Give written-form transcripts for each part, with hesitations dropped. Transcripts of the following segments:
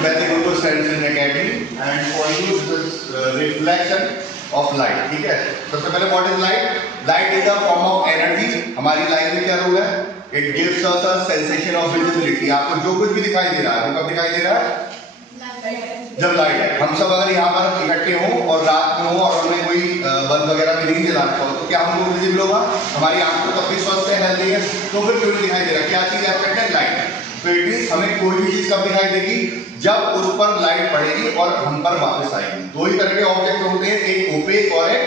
Gurukul Studies in Academy, and for you this is reflection of light. ठीक है, सबसे पहले what is light? Light is a form of energy. हमारी life में क्या role है? It gives us a sensation of visibility. आपको जो कुछ भी दिखाई दे रहा है वो कब दिखाई दे रहा है? जब लाइट है। हम सब अगर यहाँ पर इकट्ठे हों और रात में हो और हमें कोई बल्ब वगैरह भी नहीं जला रखा हो तो क्या हमको विजिबल होगा? हमारी आंख तो तब भी स्वस्थ है, हेल्दी है, तो फिर क्यों दिखाई दे रहा है? क्या चीज है? कहते हैं लाइट। तो इट मींस हमें कोई भी चीज कब दिखाई देगी? जब उस पर लाइट पड़ेगी और हम पर वापस आएगी। दो ही तरह के ऑब्जेक्ट होते हैं, एक ओपेक और एक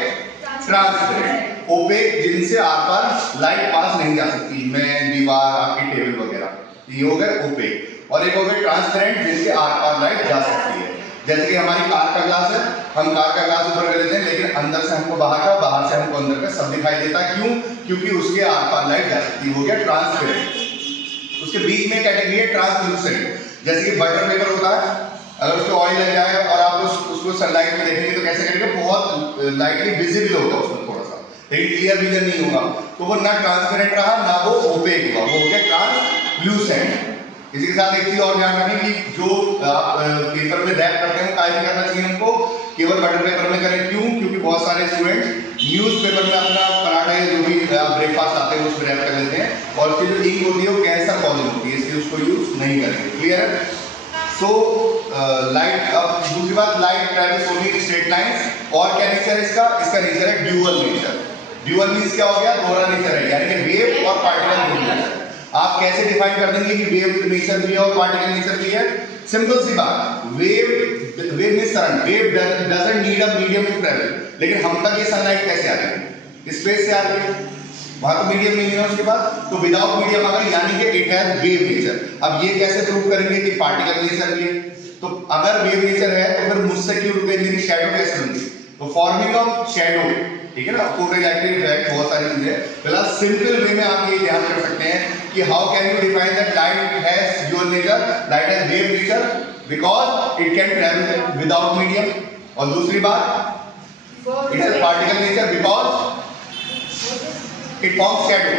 ट्रांसपेरेंट। ओपेक जिनसे आर पार लाइट पास नहीं जा सकती, मैं दीवार, आपकी टेबल वगैरह, ये हो गए ओपेक। और एक हो गए ट्रांसपेरेंट जिनसे आर पार लाइट जा सकती है। जैसे कि हमारी कार का ग्लास है, हम कार का ग्लास ऊपर कर लेते हैं लेकिन अंदर से हमको बाहर का, बाहर से हमको अंदर का सब दिखाई देता है। क्यों? क्योंकि उसके आर पार लाइट जा सकती है। हो गया ट्रांसपेरेंट। उसके बीच में कैटेगरी है ट्रांसलूसेंट। जैसे कि बटर पेपर होता है, अगर उसको ऑयल लग जाए और आप उसको सनलाइट में देखेंगे तो कैसे करेंगे? बहुत लाइटली विजिबल होगा उसमें थोड़ा सा, लेकिन क्लियर विजन नहीं होगा। तो वो ना ट्रांसपेरेंट रहा ना वो ओपेक हुआ, वो हो गया ट्रांसलूसेंट। इसी के साथ एक चीज और ध्यान रखें कि जो आप पेपर में रैप करते हैं क्या करना चाहिए हमको? केवल बटर पेपर में करें। क्यों? क्योंकि बहुत सारे स्टूडेंट्स न्यूज़पेपर में अपना पराठा या जो भी ब्रेकफास्ट आते हैं उसमें रैप कर लेते हैं और उसकी जो इंक होती है वो कैंसर कॉजिंग होती है, इसलिए उसको यूज नहीं करेंगे। क्लियर है? So light. अब दूसरी बात, light travels only straight lines. और क्या नेचर है इसका? इसका नेचर है ड्यूअल नेचर। ड्यूअल मींस क्या हो गया? दोहरा नेचर है, यानी कि वेव और पार्टिकल नेचर। आप कैसे डिफाइन कर देंगे कि वेव नेचर भी है और पार्टिकल नेचर भी है? सिंपल सी बात, wave means current. Wave doesn't need a medium to travel, लेकिन हम तक ये सनलाइट कैसे आ रही है? स्पेस से आ रही है, वहां तो मीडियम नहीं है उसके बाद, तो विदाउट मीडियम अगर, यानी कि इट हैज वेव नेचर। अब ये कैसे प्रूव करेंगे कि पार्टिकल नेचर भी है? तो अगर वेव नेचर है तो फिर मुझसे क्यों रुके, मेरी शैडो कैसे बनती? तो फॉर्मिंग ऑफ शैडो, ठीक है ना, फोटोइलेक्ट्रिक इफेक्ट, बहुत सारी चीजें। फिलहाल सिंपल वे में आप ये ध्यान कर सकते हैं कि how can you define that light has dual nature, light has wave nature, because it can travel without medium. और दूसरी बात, it has particle nature because it forms shadow,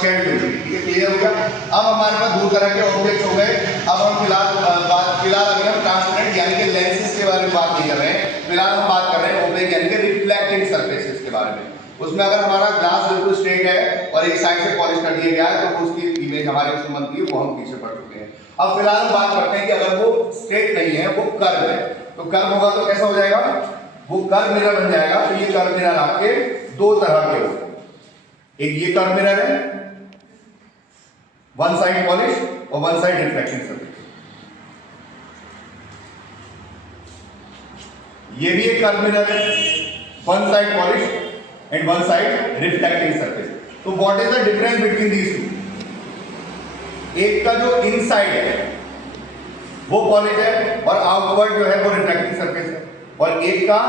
shadow. ठीक है, क्लियर हो गया? अब हमारे पास दो तरह के ऑब्जेक्ट हो गए। अब हम फिलहाल अभी हम ट्रांसपेरेंट यानी कि लेंसेज के बारे में बात नहीं कर रहे हैं, फिलहाल हम बात कर रहे हैं ओपेक यानी कि रिफ्लेक्टिंग सरफेसेस के बारे में। उसमें अगर हमारा ग्लास बिल्कुल स्ट्रेट है और एक साइड से पॉलिश कर दिया गया है तो उसकी इमेज हमारे उसमें बनती है, वो हम पीछे पढ़ चुके हैं। अब फिलहाल हम बात करते हैं कि अगर वो स्ट्रेट नहीं है, वो कर्व है, तो कर्व होगा तो कैसा हो जाएगा? वो कर्व मिरर बन जाएगा। तो ये कर्व मिरर आपके दो तरह के होंगे, एक ये कर्व मिरर है, वन साइड पॉलिश और वन साइड रिफ्लेक्टिंग सरफेस। ये भी एक कर्व मिरर है, one side polish and one side reflecting surface. तो what is the difference between these two? एक का जो इनसाइड है वो पॉलिश है और आउटवर्ड जो है वो रिफ्लेक्टिंग सरफेस है, और एक का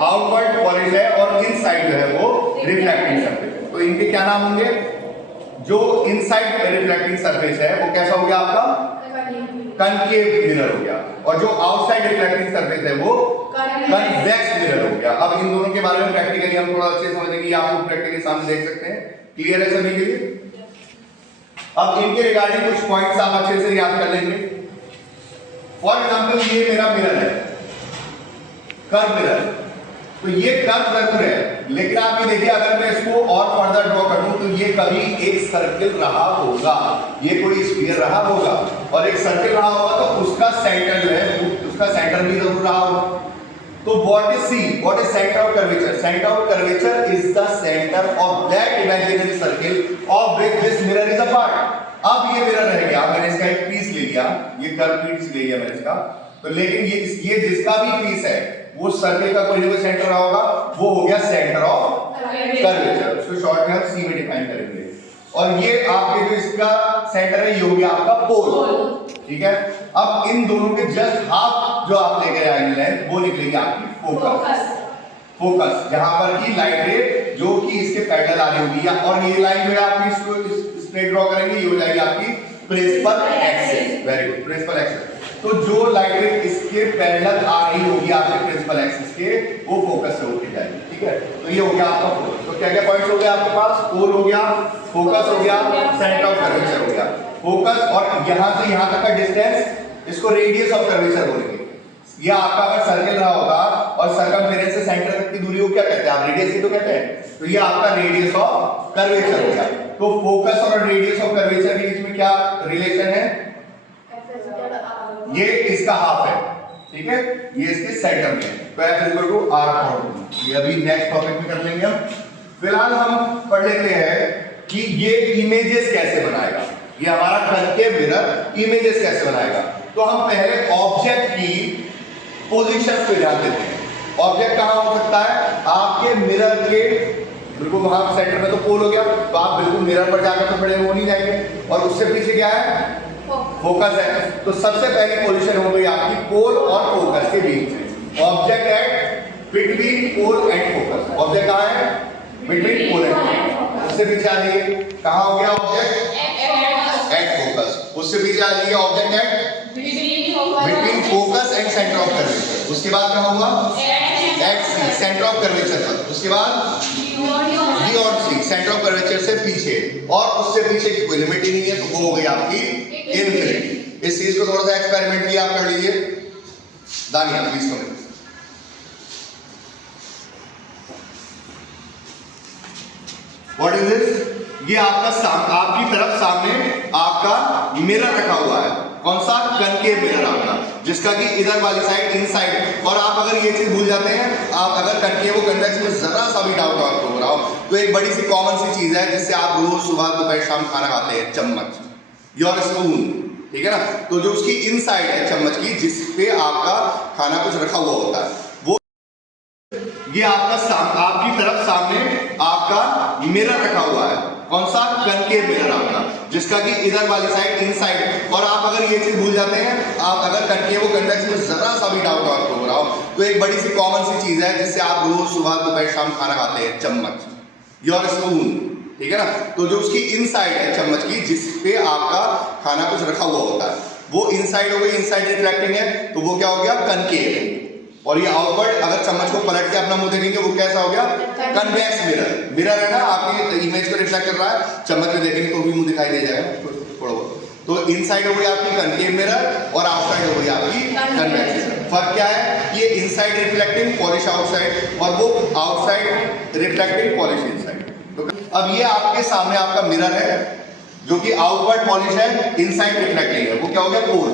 आउटवर्ड पॉलिश है और इनसाइड जो है वो रिफ्लेक्टिंग सरफेस है। तो इनके क्या नाम होंगे? जो इनसाइड रिफ्लेक्टिंग सरफेस है वो कैसा हो गया आपका? कनकेव मिरर हो गया, और जो आउटसाइड रिफ्लेक्टिंग सरफेस है वो कन्वेक्स मिरर हो गया। अब इन दोनों के बारे में प्रैक्टिकली हम थोड़ा अच्छे समझेंगे, आपको प्रैक्टिकली सामने देख सकते हैं। क्लियर है सभी के लिए? अब इनके रिगार्डिंग कुछ पॉइंट्स आप अच्छे से याद कर लेंगे। फॉर एग्जांपल ये मेरा मिरर है, कर्व मिरर, तो ये कर्व सर्कल है, लेकिन आप ये देखिए अगर मैं इसको और फर्दर ड्रॉ करूं तो ये कभी एक सर्कल रहा होगा, ये कोई स्फीयर रहा होगा, और एक सर्कल रहा होगा तो उसका सेंटर जो है उसका सेंटर भी जरूर रहा होगा। तो what is centre of curvature? Centre of curvature is the centre of that imaginary circle of which this mirror is a part. अब ये मिरर रह गया, मैंने इसका एक पीस ले लिया, ये कर्व पीस ले लिया मैंने इसका, तो लेकिन ये जिसका भी पीस है वो सर्कल का कोई ना कोई सेंटर रहा होगा, वो हो गया सेंटर ऑफ कर्वेचर। उसको शॉर्ट में हम सी में डिफाइन करेंगे। और ये आपके जो इसका सेंटर है ये हो गया आपका पोल। ठीक है, अब इन दोनों के जस्ट हाफ जो आप लेकर आएंगे लेंथ, वो निकलेगी आपकी फोकस, जहां पर की लाइट रे जो कि इसके पैरेलल आ रही होगी, और ये लाइन जो है आपकी इसको स्ट्रेट ड्रॉ करेंगे, ये हो जाएगी आपकी principal axis. Very good, principal axis. तो जो लाइट इसके पैरेलल आ रही होगी आपके प्रिंसिपल एक्सिस के, वो फोकस से होके जाएगी। ठीक है, तो ये हो गया आपका फोकस। तो क्या क्या पॉइंट्स हो गया आपके पास? पोल हो गया, फोकस हो गया, सेंटर ऑफ कर्वेचर हो गया। फोकस और यहां से यहां तक का डिस्टेंस इसको रेडियस ऑफ कर्वेचर बोलेंगे। ये आपका अगर सर्कल रहा होगा और सरकमफेरेंस से सेंटर तक की दूरी को क्या कहते हैं, आप रेडियस ही तो कहते हैं, तो ये आपका रेडियस ऑफ कर्वेचर हो गया। तो फोकस और रेडियस ऑफ कर्वेचर के बीच में क्या रिलेशन है, ये इसका हाफ है, ठीक है, ये इसके सेंटर में है, तो f equal to r upon 2। ये अभी नेक्स्ट टॉपिक में कर लेंगे हम। फिलहाल हम पढ़ लेते हैं कि ये इमेजेस कैसे बनाएगा, ये हमारा कनकेव मिरर इमेजेस कैसे बनाएगा। तो हम पहले ऑब्जेक्ट की पोजीशन पे ध्यान देते हैं। ऑब्जेक्ट कहां हो सकता है, आपके मिरर के बिल्कुल वहां सेंटर में तो पोल हो गया, तो आप बिल्कुल मिरर पर जाकर तो खड़े हो नहीं जाएंगे, और उससे पीछे क्या है, फोकस है। तो सबसे पहली पोजीशन हो गई आपकी पोल और फोकस के बीच में। Object at between pole and focus. Object कहां है, बिटवीन पोल एंड फोकस। उससे पीछे आ जाइए, कहां हो गया ऑब्जेक्ट, एट फोकस। उससे पीछे आ जाइए object at between focus and centre of curvature. उसके बाद क्या होगा, at C centre of curvature पर। उसके बाद beyond C centre of curvature से पीछे, और उससे पीछे की कोई लिमिट ही नहीं है, तो वो हो गई आपकी इनफिनिटी। इस चीज को थोड़ा सा एक्सपेरिमेंट किया आप कर लीजिए। दानिया please comment. What is this, ये आपका आपकी तरफ सामने आपका मिरर रखा हुआ है। कौन सा, कनकेव मिरर आपका, जिसका कि इधर वाली साइड इनसाइड। और आप अगर ये चीज भूल जाते हैं, आप अगर कनकेव और कन्वेक्स में जरा सा भी डाउट आपको हो रहा हो, तो एक बड़ी सी कॉमन सी चीज है जिससे आप रोज सुबह दोपहर शाम खाना खाते हैं, चम्मच, योर स्पून, ठीक है ना। तो जो उसकी इनसाइड है चम्मच की, जिसपे आपका खाना कुछ रखा हुआ होता है, वो ये आपका आपकी तरफ सामने आपका मिरर रखा हुआ है। कौन सा, कनकेव मिरर आपका, जिसका कि इधर वाली साइड इनसाइड। और आप अगर ये चीज भूल जाते हैं, आप अगर कनकेव और कन्वेक्स में जरा सा भी डाउट आपको हो रहा हो, तो एक बड़ी सी कॉमन सी चीज है जिससे आप रोज सुबह दोपहर शाम खाना खाते हैं, चम्मच, योर स्पून, ठीक है ना। तो जो उसकी इनसाइड है चम्मच की, जिसपे आपका खाना कुछ रखा हुआ होता है, वो इनसाइड हो गई, इनसाइड रिफ्लेक्टिंग है, तो वो क्या हो गया, कनकेव है। और ये आउटवर्ड, अगर चम्मच को पलट के अपना मुंह देखेंगे, वो कैसा हो गया, कन्वेक्स मिरर। मिरर है ना, आपकी इमेज को रिफ्लेक्ट कर रहा है, चम्मच में देखेंगे तो भी मुंह दिखाई दे जाएगा थोड़ा बहुत। तो इनसाइड हो गई आपकी कनकेव मिरर, और आउटसाइड हो गई आपकी कन्वेक्स मिरर। फर्क क्या है, ये इनसाइड रिफ्लेक्टिंग, पॉलिश आउटसाइड, और वो आउटसाइड रिफ्लेक्टिंग, पॉलिश इनसाइड। तो अब ये आपके सामने आपका मिरर है, जो कि आउटवर्ड पॉलिश है, इनसाइड रिफ्लेक्टिंग है, वो क्या हो गया, पोल।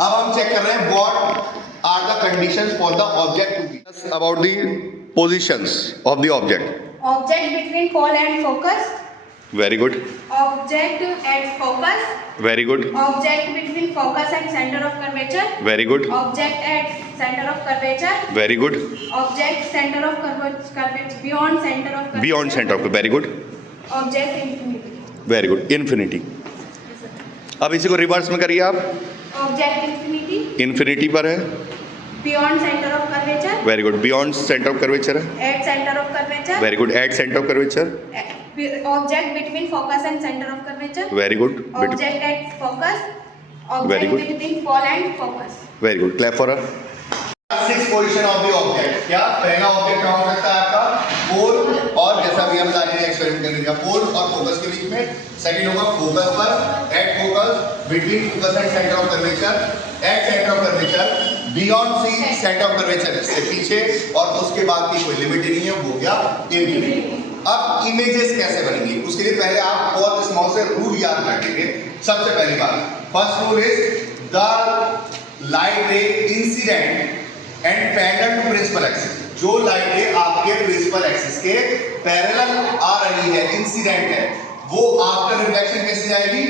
अब हम चेक कर रहे हैं what are the conditions for the object to be. About the positions of the object. Object between pole and focus. Very good. Object at focus. Very good. Object between focus and center of curvature. Very good. Object at center of curvature. Very good. Object center of curvature beyond center of curvature. Beyond center of, very good. Object infinity. Very good. Infinity. अब इसी को reverse में करिए आप। Object infinity. Infinity पर है। Beyond center of curvature. Very good. Beyond centre of curvature है। At center of curvature. Very good. Eight centre of curvature. Object between focus and center of curvature. Very good. Object at focus. Very Object good. between pole and focus. Very good. Clap for her. Six position of the object. क्या पहला object कहां हो सकता है आपका, पोल, और जैसा भी हम जाने एक्सपेरिमेंट करने का, पोल और फोकस के बीच में। सेकंड होगा फोकस पर, at focus, between focus and centre of curvature, at centre of curvature, beyond C centre of curvature से पीछे, और उसके बाद की कोई लिमिट नहीं है, वो गया इनफिनिटी। अब इमेजेस कैसे बनेंगी, उसके लिए पहले आप बहुत स्मॉल से रूल याद रखेंगे। सबसे पहली बात, first rule is the light ray incident and parallel to principal axis. जो लाइट रे आपके प्रिंसिपल एक्सिस के पैरेलल आ रही है, इंसिडेंट है, वो आफ्टर रिफ्लेक्शन कैसे जाएगी,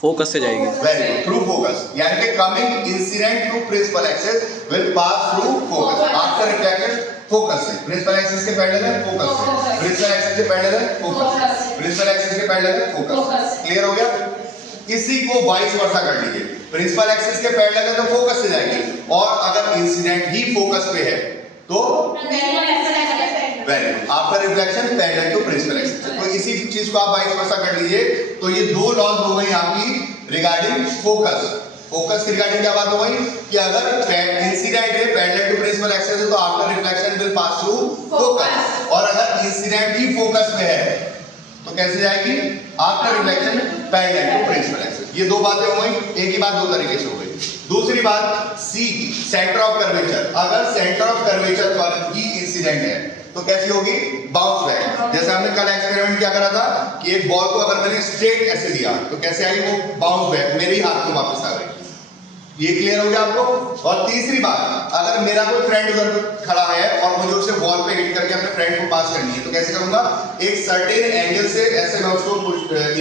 फोकस से जाएगी। Very good, through focus. यानी कि coming incident to principal axis will pass through focus. After reflection focus से, प्रिंसिपल एक्सिस के पैरेलल है, फोकस से, प्रिंसिपल एक्सिस के पैरेलल है, फोकस, प्रिंसिपल एक्सिस के पैरेलल है, फोकस। क्लियर हो गया। इसी को वाइस वर्सा कर लीजिए, प्रिंसिपल एक्सिस के पैरेलल है तो फोकस से जाएगी, और अगर इंसिडेंट ही फोकस पे है तो very good, after reflection parallel to principal axis. तो इसी चीज को आप वाइस वर्सा कर लीजिए। तो ये दो लॉज हो गई आपकी रिगार्डिंग फोकस। फोकस की रिगार्डिंग क्या बात हो गई कि अगर इंसिडेंट है पैरेलल टू प्रिंसिपल एक्सिस है तो after reflection will pass through focus, और अगर इंसिडेंट ही फोकस पे है तो कैसे जाएगी, after reflection parallel to principal axis. ये दो बातें हो गई, एक ही बात दो तरीके से हो गई। दूसरी बात सी, सेंटर ऑफ कर्वेचर। अगर सेंटर ऑफ कर्वेचर पर ही इंसिडेंट है तो कैसी होगी? Bounce back. जैसे हमने कल एक्सपेरिमेंट क्या करा था कि एक बॉल को अगर मैंने स्ट्रेट ऐसे दिया तो कैसे आई? वो बाउंस बैक मेरे ही हाथ में वापस आ गई। ये क्लियर हो गया आपको? और तीसरी बात, अगर मेरा कोई फ्रेंड उधर खड़ा है और मुझे उसे वॉल पे हिट करके अपने फ्रेंड को पास करनी है तो कैसे करूंगा? एक सर्टेन एंगल से ऐसे मैं उसको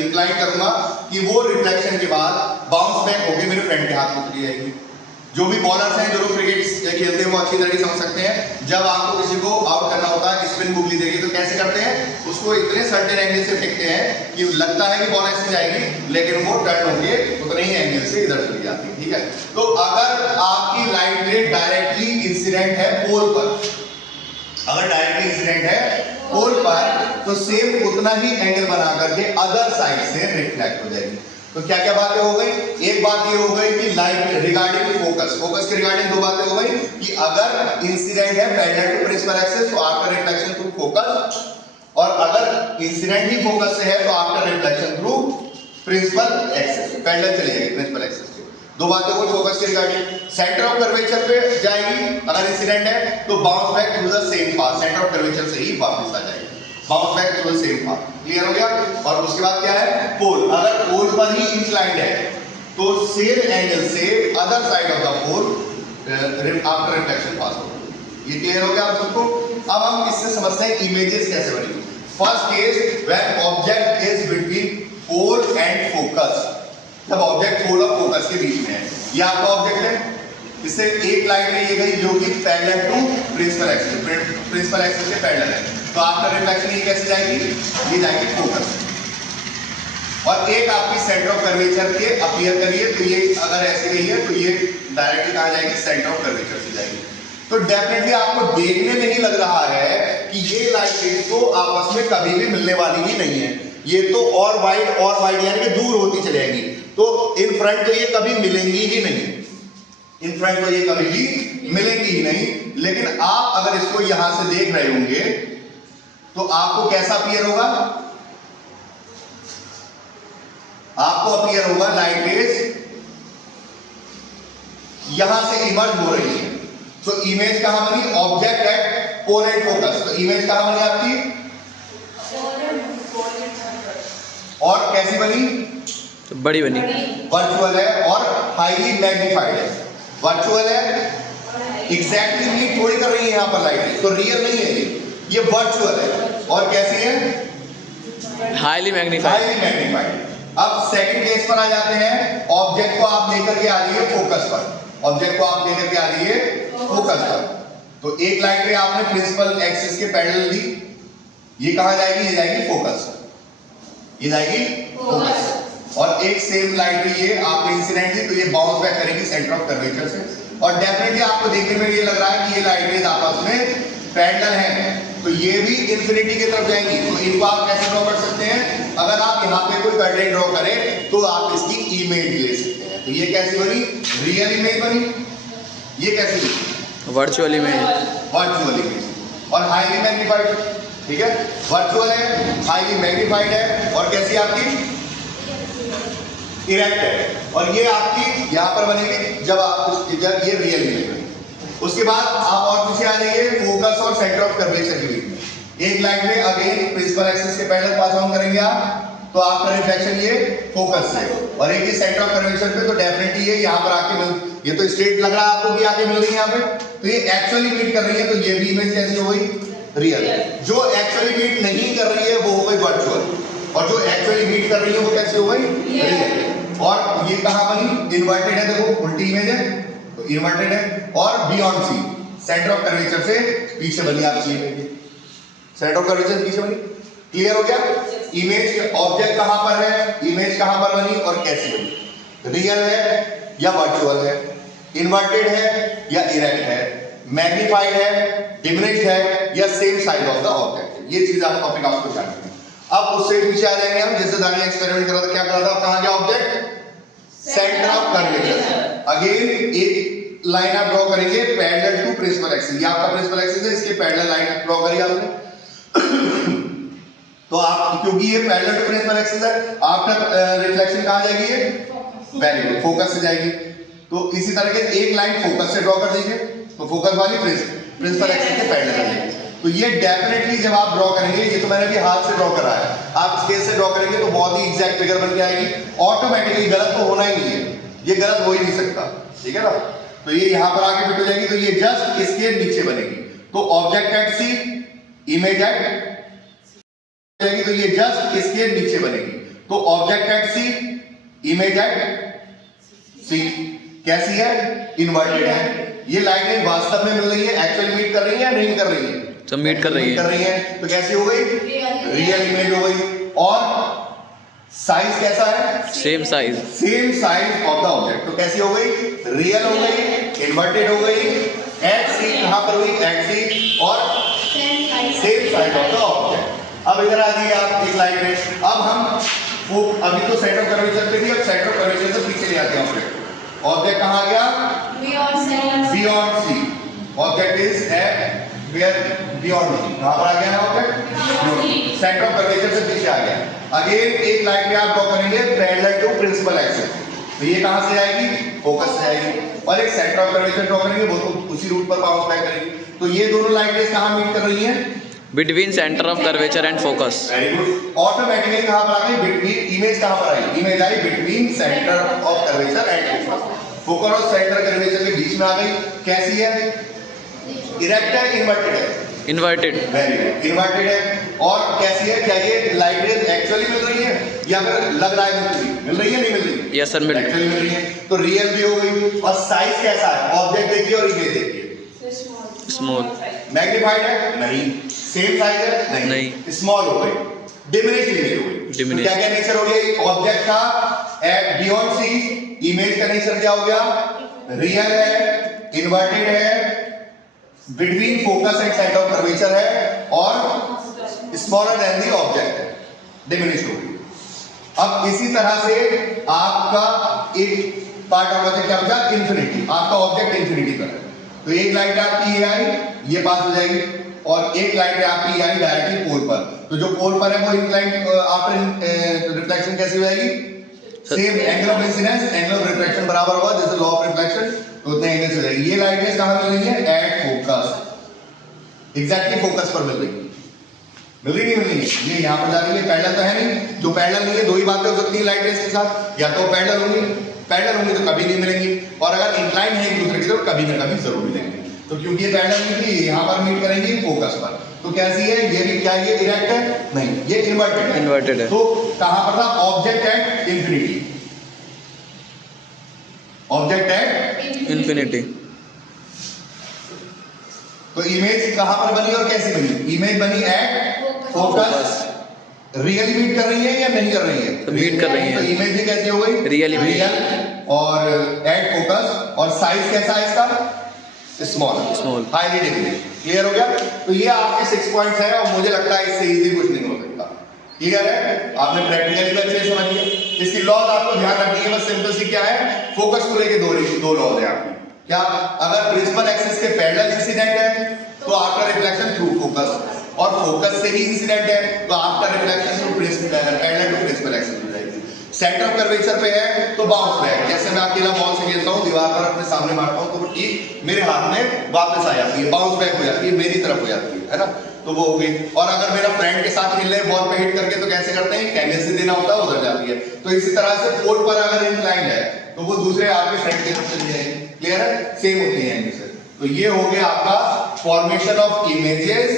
इंक्लाइन करूंगा कि वो रिफ्लेक्शन के बाद बाउंस बैक होकर मेरे फ्रेंड के हाथ में चली जाएगी। जो भी बॉलर्स हैं, जो लोग क्रिकेट खेलते हैं, वो अच्छी तरीके से समझ सकते हैं। जब आपको किसी को आउट करना होता है, स्पिन बुगली देगी तो कैसे करते हैं? उसको इतने सर्टेन एंगल से फेंकते हैं कि लगता है कि बॉल ऐसे जाएगी, लेकिन वो टर्न होके उतने ही एंगल से इधर चली जाती है। ठीक है, तो अगर आपकी लाइट रे डायरेक्टली इंसिडेंट है पोल पर, अगर डायरेक्टली इंसिडेंट है पोल पर, तो सेम उतना ही एंगल बना करके अदर साइड से रिफ्लेक्ट हो जाएगी। तो क्या क्या बातें हो गई? एक बात ये हो गई कि लाइट रिगार्डिंग फोकस, फोकस के रिगार्डिंग दो बातें हो गई कि अगर इंसिडेंट है पैरेलल टू प्रिंसिपल एक्सिस तो आफ्टर रिफ्लेक्शन थ्रू फोकस, और अगर इंसिडेंट ही फोकस से है तो after reflection through principal axis, parallel चलेगी प्रिंसिपल एक्सिस के। दो बातें हो फोकस के रिगार्डिंग। सेंटर ऑफ कर्वेचर पे जाएगी अगर इंसिडेंट है तो bounce back through the same path, centre of curvature से ही वापस आ जाएगी, bounce back through the same path. Clear हो गया? और उसके बाद क्या है? पोल। अगर पोल पर ही इंक्लाइंड है तो सेम एंगल से other side of the pole after reflection pass होगा। ये क्लियर हो गया आप सबको? अब हम इससे समझते हैं इमेजेस कैसे बनेंगी। First case, when object is between pole and focus, जब ऑब्जेक्ट पोल और फोकस के बीच में है। ये आपका ऑब्जेक्ट है, इससे एक लाइन में ये गई जो कि parallel to principal axis, principal axis के पैरेलल है, तो आफ्टर रिफ्लेक्शन ये कैसे जाएगी? ये जाएगी फोकस। और एक आपकी सेंटर ऑफ कर्वेचर के अपीयर करिए तो ये अगर ऐसे गई है तो ये डायरेक्टली कहां जाएगी? सेंटर ऑफ कर्वेचर से जाएगी। तो डेफिनेटली आपको देखने में ही लग रहा है कि ये लाइट तो आपस में कभी भी मिलने वाली ही नहीं है, ये तो और वाइड यानी कि दूर होती चलेगी। तो इन फ्रंट तो ये कभी मिलेंगी ही नहीं, इन फ्रंट तो ये कभी भी मिलेंगी ही नहीं। लेकिन आप अगर इसको यहां से देख रहे होंगे तो आपको कैसा अपीयर होगा? आपको अपीयर होगा लाइट रेज यहां से इमर्ज हो रही है। तो इमेज कहां बनी? Object at pole and focus. तो इमेज कहां बनी आपकी? और कैसी बनी? तो बड़ी बनी, वर्चुअल है और हाईली मैग्नीफाइड है। वर्चुअल है, एग्जैक्टली मीट थोड़ी कर रही है यहां पर लाइट, तो रियल नहीं है ये वर्चुअल है। और कैसी है? Highly magnified. Highly magnified. अब सेकंड केस पर आ जाते हैं। ऑब्जेक्ट को आप लेकर के आ जाइए फोकस पर, ऑब्जेक्ट को आप लेकर के आ जाइए फोकस पर। तो एक लाइट रे आपने प्रिंसिपल एक्सिस के पैरेलल दी, ये कहां जाएगी? ये जाएगी फोकस, ये जाएगी फोकस। और एक सेम लाइट रे ये आपने इंसिडेंट दी तो ये बाउंस बैक करेगी सेंटर ऑफ कर्वेचर से। और डेफिनेटली आपको देखने में ये लग रहा है कि ये लाइट रेज आपस में पैरेलल हैं, तो ये भी इंफिनिटी की तरफ जाएंगी। तो इनको आप कैसे ड्रॉ कर सकते हैं? अगर आप यहाँ पे कोई कर्टेन ड्रॉ करें तो आप इसकी इमेज ले सकते हैं। तो ये कैसी बनी? रियल इमेज बनी। ये कैसी बनी? Virtual image. वर्चुअल इमेज और हाईली मैग्नीफाइड। ठीक है, वर्चुअल है, हाईली मैग्नीफाइड है और कैसी आपकी? इरेक्ट है। और ये आपकी यहाँ पर बनेगी जब आप ये रियल इमेज बनेगी। उसके बाद आप और पीछे आ जाइए फोकस और सेंटर ऑफ कर्वेचर के बीच में। एक लाइन में अगेन प्रिंसिपल एक्सिस के पैरेलल पास ऑन करेंगे आप, तो आपका रिफ्लेक्शन ये फोकस से, और एक ही सेंटर ऑफ कर्वेचर पे, तो डेफिनेटली ये यहाँ पर आके ये तो स्ट्रेट लग रहा है आपको कि आके मिल रही है यहाँ पे, तो ये एक्चुअली मीट कर रही है। तो ये भी इमेज कैसी हो गई? रियल। जो एक्चुअली मीट नहीं कर रही है वो हो गई वर्चुअल, और जो एक्चुअली मीट कर रही है वो कैसी हो गई? रियल। और ये कहां बनी? इन्वर्टेड है, देखो उल्टी इमेज है तो इन्वर्टेड है। और beyond C, centre of curvature से पीछे बनी आपकी इमेज, सेंटर ऑफ कर्वेचर से पीछे बनी। क्लियर हो गया? इमेज ऑब्जेक्ट कहां पर है, इमेज कहां पर बनी और कैसे बनी? रियल है या वर्चुअल है, इन्वर्टेड है या इरेक्ट है, मैग्नीफाइड है, डिमिनिश्ड है या same size of the object. ये चीज आप टॉपिक आपको जानना है। अब उससे पीछे आ जाएंगे हम, जैसे दानिया एक्सपेरिमेंट करा था, क्या करा था? कहां गया object? Centre of curvature. Again एक लाइन आप ड्रॉ करेंगे पैरेलल टू प्रिंसिपल एक्सिस। ये आपका प्रिंसिपल एक्सिस है, इसके पैरेलल लाइन ड्रॉ करी आपने। तो आप, क्योंकि ये पैरेलल टू प्रिंसिपल एक्सिस है, आपका रिफ्लेक्शन कहाँ जाएगी? ये वेरी गुड, फोकस से जाएगी। तो इसी तरह के एक लाइन फोकस से ड्रॉ कर दीजिए, तो फोकस वाली प्रिंसिपल एक्सिस के पैरेलल जाएगी। तो ये डेफिनेटली जब आप ड्रॉ करेंगे, ये तो मैंने भी हाथ से ड्रॉ करा है, आप स्केल से ड्रॉ करेंगे तो बहुत ही एग्जैक्ट फिगर बन के आएगी। ऑटोमेटिकली गलत तो होना ही नहीं है, ये गलत हो ही नहीं सकता, ठीक है ना। तो ये यहाँ पर आके फिट हो जाएगी, तो ये जस्ट इसके नीचे बनेगी। तो object at C, image at, तो ये जस्ट इसके नीचे बनेगी। तो object at C, image at C कैसी है? इन्वर्टेड है। ये लाइनें वास्तव में मिल रही है, एक्चुअली मीट कर रही है या नहीं कर रही है? सब मीट कर रही है। तो कैसी हो गई? रियल इमेज हो गई। और साइज कैसा है? Same size of the object. तो कैसी हो गई? रियल हो गई, इन्वर्टेड हो गई, एट सी कहां पर हुई? एट सी, और same size of the object. अब इधर आ जाइए आप इस लाइन में। अब हम वो अभी तो सेंटर ऑफ कर्वेचर पे थी, अब सेंटर ऑफ कर्वेचर से पीछे ले आते हैं ऑब्जेक्ट। ऑब्जेक्ट कहां आ गया? Beyond C. Object is at where? Beyond C. कहां पर आ गया है ऑब्जेक्ट? सेंटर ऑफ कर्वेचर से पीछे आ गया। अगेन एक लाइन में आप ड्रॉ करेंगे पैरेलल टू प्रिंसिपल एक्सिस। तो ये कहां से आएगी? फोकस से आएगी। और एक सेंटर ऑफ कर्वेचर ड्रॉ करेंगे, वो तो उसी रूट पर बाउंस बैक करेगी। तो ये दोनों लाइनें कहां मीट कर रही हैं? Between centre of curvature and focus. Very good. Automatically कहां पर आ गई? बिटवीन। इमेज कहां पर आई? इमेज आई between centre of curvature and focus. Focus और सेंटर कर्वेचर के बीच में आ गई। कैसी है? इरेक्ट है, इन्वर्टेड है? इन्वर्टेड। वेरी गुड, इन्वर्टेड है। और कैसी है? क्या ये लाइट रेज एक्चुअली मिल रही है या फिर लग रहा है मिल रही है? नहीं मिल रही? यस सर, मिल रही है। एक्चुअली मिल रही है। तो रियल भी हो गई। और साइज कैसा है? ऑब्जेक्ट देखिए और इमेज देखिए। स्मॉल। मैग्नीफाइड है? नहीं। सेम साइज है? नहीं। स्मॉल हो गई, डिमिनिश्ड इमेज हो गई। Diminished। तो क्या नेचर हो गया? ऑब्जेक्ट का एट बियॉन्ड सी, इमेज का नेचर क्या हो गया? रियल है, इन्वर्टेड है, between focus and centre of curvature है, और स्मॉलर देन द ऑब्जेक्ट है, डिमिनिश्ड हो गई। अब इसी तरह से आपका एक पार्ट ऑफ ऑब्जेक्ट क्या बचा? इन्फिनिटी। आपका ऑब्जेक्ट इन्फिनिटी पर है। तो एक लाइट आपकी ये आई, ये पास हो जाएगी, और एक लाइट आपकी आई डायरेक्टली पोल पर। तो जो पोल पर है वो इंक्लाइन आफ्टर रिफ्लेक्शन कैसे हो जाएगी? Same angle of incidence, angle of reflection बराबर होगा जैसे लॉ ऑफ रिफ्लेक्शन, तो उतने एंगल से हो जाएगी। ये लाइट रेज कहां मिल रही है? At focus. एग्जैक्टली फोकस पर मिल रही है। मिल रही नहीं मिल रही? ये यहां पर जा रही है। पैरेलल तो है नहीं। जो पैरेलल नहीं है, दो ही बातें हो सकती है लाइट रेज के साथ, या तो पैरेलल होंगी तो कभी नहीं मिलेंगी, और अगर इंक्लाइन है एक दूसरे की तरफ कभी ना कभी जरूर मिलेंगे। तो क्योंकि ये पैरेलल नहीं थी, यहां पर मीट करेंगे फोकस पर। तो कैसी है? ये भी क्या ये इरेक्ट है? नहीं, ये इन्वर्टेड है। इन्वर्टेड है। तो कहां पर था? Object at infinity. Object at infinity. तो इमेज कहां पर बनी और कैसी बनी? इमेज बनी एट फोकस। रियली मीट कर रही है या नहीं कर रही है? तो मीट कर रही है। तो इमेज भी कैसी हो गई? रियल और एट फोकस। और साइज कैसा है इसका? Small, highly diminished. क्लियर हो गया? तो ये आपके 6 पॉइंट्स हैं, और मुझे लगता है इससे इजी कुछ नहीं हो सकता। क्लियर है? आपने प्रैक्टिकली भी अच्छे से समझ लिया। इसकी लॉज आपको ध्यान रखनी है, बस सिंपल सी क्या है, फोकस को लेके दो लॉज है आपकी। क्या? अगर प्रिंसिपल एक्सिस के पैरेलल इंसिडेंट है तो आपका रिफ्लेक्शन थ्रू फोकस, और फोकस से ही इंसिडेंट है तो आपका reflection through parallel to principal axis हो जाएगी। सेंटर ऑफ कर्वेचर पे है तो बाउंस बैक, जैसे मैं अकेला बॉल से खेलता हूँ, दीवार पर अपने सामने मारता हूँ, तो वो ठीक मेरे हाथ में वापस आ जाती है, बाउंस बैक हो जाती है, मेरी तरफ हो जाती है ना। तो वो हो गई। और अगर मेरा फ्रेंड के साथ खेल रहे हैं बॉल पे हिट करके, तो कैसे करते हैं? कैनवस से देना होता है, उधर जाती है। तो इसी तरह से पोल पर अगर इंक्लाइन है तो वो दूसरे आपके फ्रेंड की तरफ चली जाएगी। क्लियर है? सेम होती है इनसे। तो ये हो गया आपका formation of images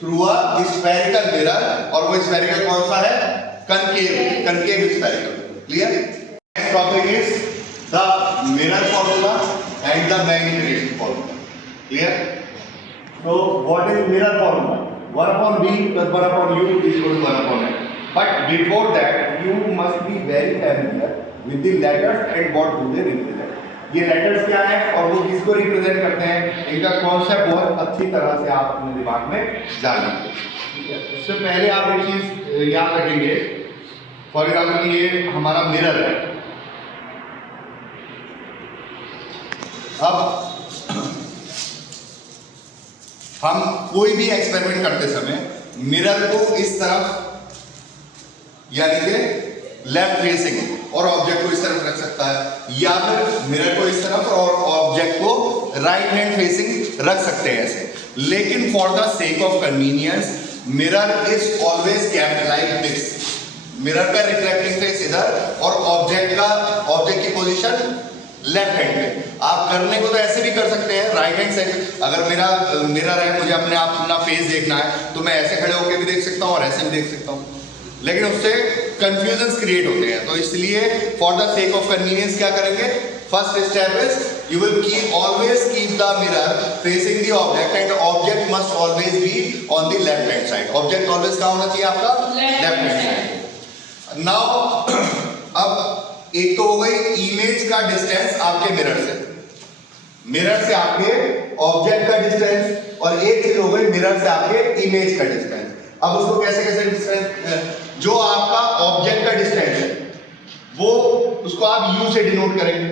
through a spherical mirror, और वो स्फेरिकल कौन सा है? Concave spherical. Clear? Next topic is the mirror formula and the magnification formula. Clear? So what is mirror formula? 1 upon v plus 1 upon u is equal to 1 upon n. But before that you must be very familiar with the letters and what do they represent. ये letters क्या है और वो किसको represent करते हैं, इनका concept बहुत अच्छी तरह से आप अपने दिमाग में जान लीजिए। इससे पहले आप एक चीज याद रखेंगे, फॉर एग्जाम्पल ये हमारा मिरर है। अब हम कोई भी एक्सपेरिमेंट करते समय मिरर को इस तरफ यानी कि लेफ्ट फेसिंग और ऑब्जेक्ट को इस तरफ रख सकता है, या फिर मिरर को इस तरफ और ऑब्जेक्ट को राइट हैंड फेसिंग रख सकते हैं ऐसे। लेकिन for the sake of convenience mirror is always kept like this. Mirror का रिफ्लेक्टिंग फेस इधर और ऑब्जेक्ट की पोजीशन लेफ्ट हैंड पे। आप करने को तो ऐसे भी कर सकते हैं राइट हैंड साइड। अगर मेरा मिरर है, मुझे अपना फेस देखना है, तो मैं ऐसे खड़े होकर भी देख सकता हूँ और ऐसे भी देख सकता हूँ, लेकिन उससे कंफ्यूजन्स क्रिएट होते हैं। तो इसलिए for the sake of convenience क्या करेंगे, first step is you will always keep the mirror facing the object and object must always be on the left hand side. Object always कहाँ होना चाहिए आपका, लेफ्ट हैंड साइड। नाउ अब एक तो हो गई इमेज का डिस्टेंस आपके मिरर से आपके ऑब्जेक्ट का डिस्टेंस, और एक चीज हो गई मिरर से आपके इमेज का डिस्टेंस। अब उसको कैसे डिस्टेंस, जो आपका ऑब्जेक्ट का डिस्टेंस है वो उसको आप यू से डिनोट करेंगे।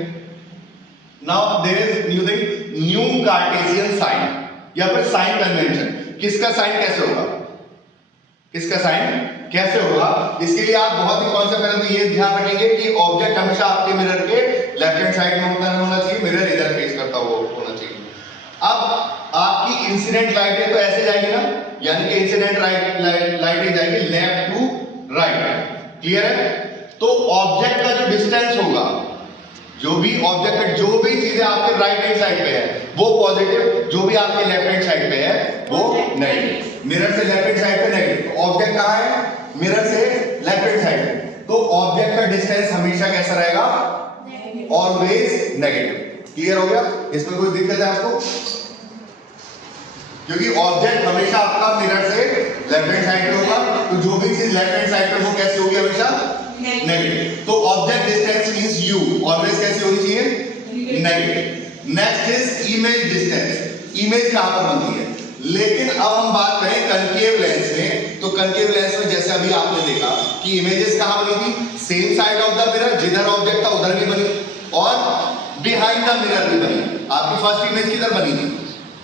Now there is new Cartesian sign या फिर साइन कन्वेंशन। किसका साइन कैसे होगा, किसका साइन कैसे होगा, इसके लिए आप बहुत ही कॉन्सेप्ट पहले तो ये ध्यान रखेंगे कि ऑब्जेक्ट हमेशा आपके मिरर के लेफ्ट हैंड साइड में होना चाहिए, मिरर इधर फेस करता हुआ होना चाहिए। अब आपकी इंसिडेंट लाइट है तो ऐसे जाएगी ना, यानी कि इंसिडेंट लाइट जाएगी लेफ्ट टू राइट। क्लियर है? तो ऑब्जेक्ट का जो डिस्टेंस होगा, जो भी ऑब्जेक्ट, जो भी चीजें आपके राइट हैंड साइड पे है वो पॉजिटिव, जो भी आपके लेफ्ट हैंड साइड पे है वो नेगेटिव। मिरर से लेफ्ट हैंड साइड पे नेगेटिव, ऑब्जेक्ट कहाँ है, मिरर से लेफ्ट हैंड साइड पे, तो ऑब्जेक्ट का डिस्टेंस हमेशा कैसा रहेगा, ऑलवेज नेगेटिव। क्लियर हो गया? इसमें कोई दिक्कत है आपको? क्योंकि ऑब्जेक्ट हमेशा आपका मिरर से लेफ्ट हैंड साइड पे होगा, तो जो भी चीज लेफ्ट हैंड साइड पे वो कैसे होगी, हमेशा नेगेटिव। तो object distance means you always कैसी होनी चाहिए, negative. Next is image distance. Image कहां पर बनती है, लेकिन अब हम बात करें कनकेव लेंस में, तो कनकेव लेंस में जैसे अभी आपने देखा कि इमेजेस कहां बनी थी, same side of the mirror, जिधर ऑब्जेक्ट था उधर भी बनी, और बिहाइंड द मिरर भी बनी। आपकी फर्स्ट इमेज किधर बनी थी,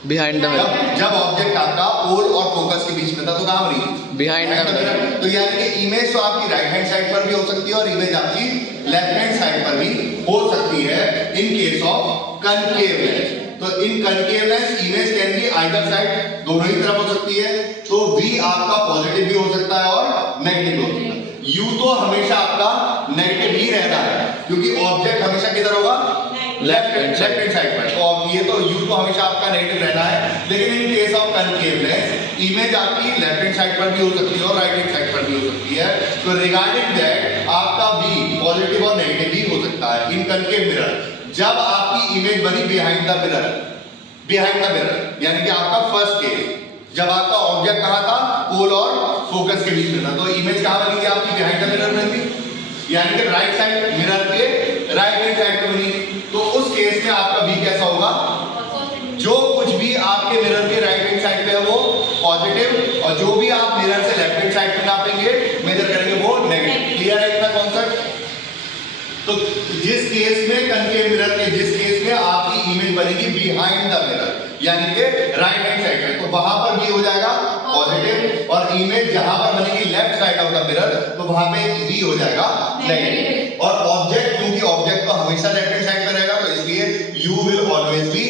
बिहाइंड द मिरर। जब ऑब्जेक्ट आपका पोल और फोकस के बीच में था तो कहां बनी थी, बिहाइंड द मिरर। तो यानी कि इमेज तो आपकी राइट हैंड साइड पर भी हो सकती है और इमेज आपकी लेफ्ट हैंड साइड पर भी हो सकती है in case of concave lens. तो in concave lens image can be either side, दोनों ही तरफ हो सकती है। तो V आपका पॉजिटिव भी हो सकता है और नेगेटिव भी हो सकता है। U तो हमेशा आपका नेगेटिव ही रहना है, क्योंकि ऑब्जेक्ट हमेशा किधर होगा, लेफ्ट हैंड साइड पर। तो ये तो U तो हमेशा आपका नेगेटिव रहना है। लेकिन इन case of concave lens image आपकी लेफ्ट हैंड साइड पर भी हो सकती है और राइट हैंड साइड पर भी हो सकती है। तो रिगार्डिंग दैट आपका V पॉजिटिव और नेगेटिव भी हो सकता है इन कनकेव मिरर। जब आपकी इमेज बनी बिहाइंड द मिरर, यानी कि आपका फर्स्ट केस, जब आपका ऑब्जेक्ट कहां था, पोल और फोकस के बीच में था, तो इमेज कहां बनी थी आपकी, बिहाइंड द मिरर में थी, यानी कि राइट साइड मिरर के राइट हैंड साइड पे बनी थी। तो उस केस में आपका V कैसा होगा, जो कुछ भी आपके मिरर के राइट हैंड साइड पे है वो पॉजिटिव, और जो भी आप मिरर से लेफ्ट हैंड साइड पे नापेंगे, मेजर करेंगे, वो नेगेटिव। क्लियर है इतना कॉन्सेप्ट? तो जिस केस में कनकेव मिरर के जिस केस में आपकी इमेज बनेगी बिहाइंड द मिरर, यानी कि राइट हैंड साइड में, तो वहां पर V हो जाएगा पॉजिटिव, और इमेज जहां पर बनेगी left side of the mirror, तो वहां पे V हो जाएगा नेगेटिव। और ऑब्जेक्ट, क्योंकि ऑब्जेक्ट तो हमेशा लेफ्ट हैंड साइड पे रहेगा, तो इसलिए U will always B